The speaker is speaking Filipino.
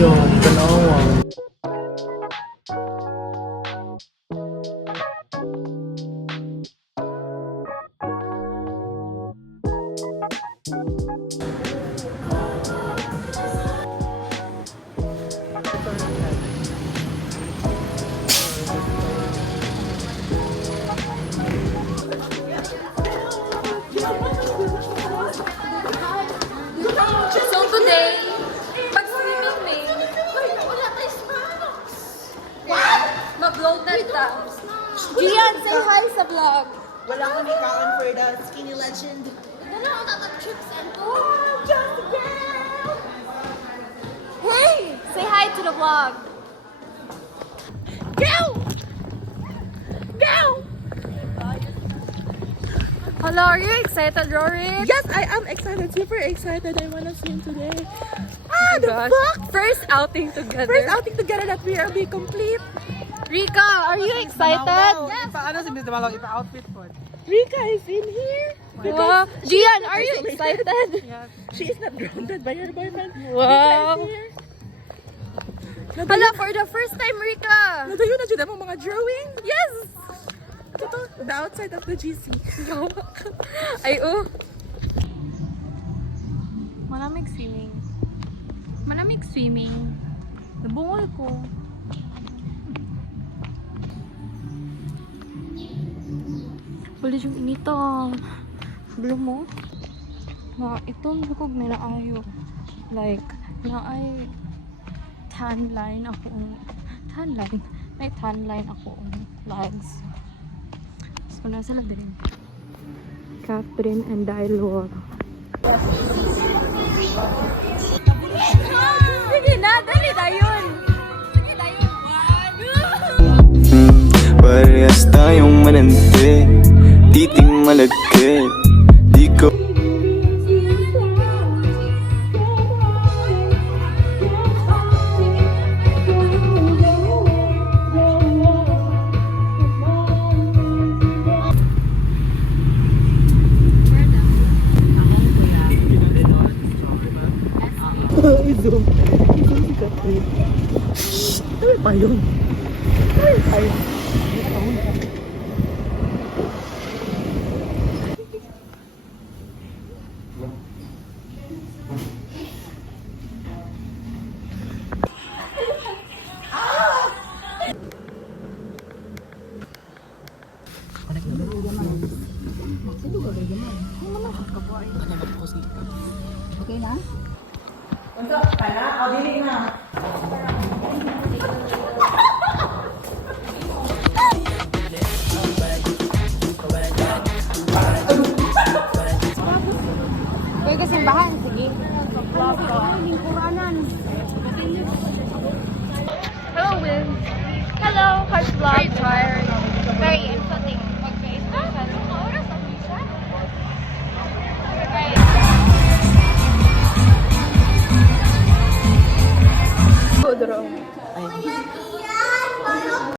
Ayan, tanawa. So today, pag-swimming may, mag-vlog na ita. Gian, say hi sa vlog. Walang kumikaon for the skinny legend. Oh, just a girl! Hey! Say hi to the vlog. Go! Go! Hello, are you excited, Rory? Yes, I am excited. Super excited. I wanna swim today. The Fuck! First outing together. First outing together that we will be complete. Rika, are you excited? Paano si Mr. Malaw ipa-outfit po? Rika is in here. Wow. Gian, are you excited? She is not grounded by her boyfriend. Wow. Rika is here. Hala, for the first time, Rika. Nadayo na dyan ang mga drawing. Yes! Ito, the outside of the GC. Ay, oh. Malamig swimming. Malamig swimming. Nabungol ko. Balis yung inito. Blue mo. Na itong bukog nila ayo. Like, na ay tan line ako. Tan line. May tan line ako. Legs. So, nasa lang din. Catherine and Dailor. Sige na, dali tayon. Sige tayon. Parehas tayong manante, titing malagkit. Di ko Zoom. Zoom si Catherine. Ano pa yun? Ano pa yun? Okay na? Unsa? Kana? O, dili na.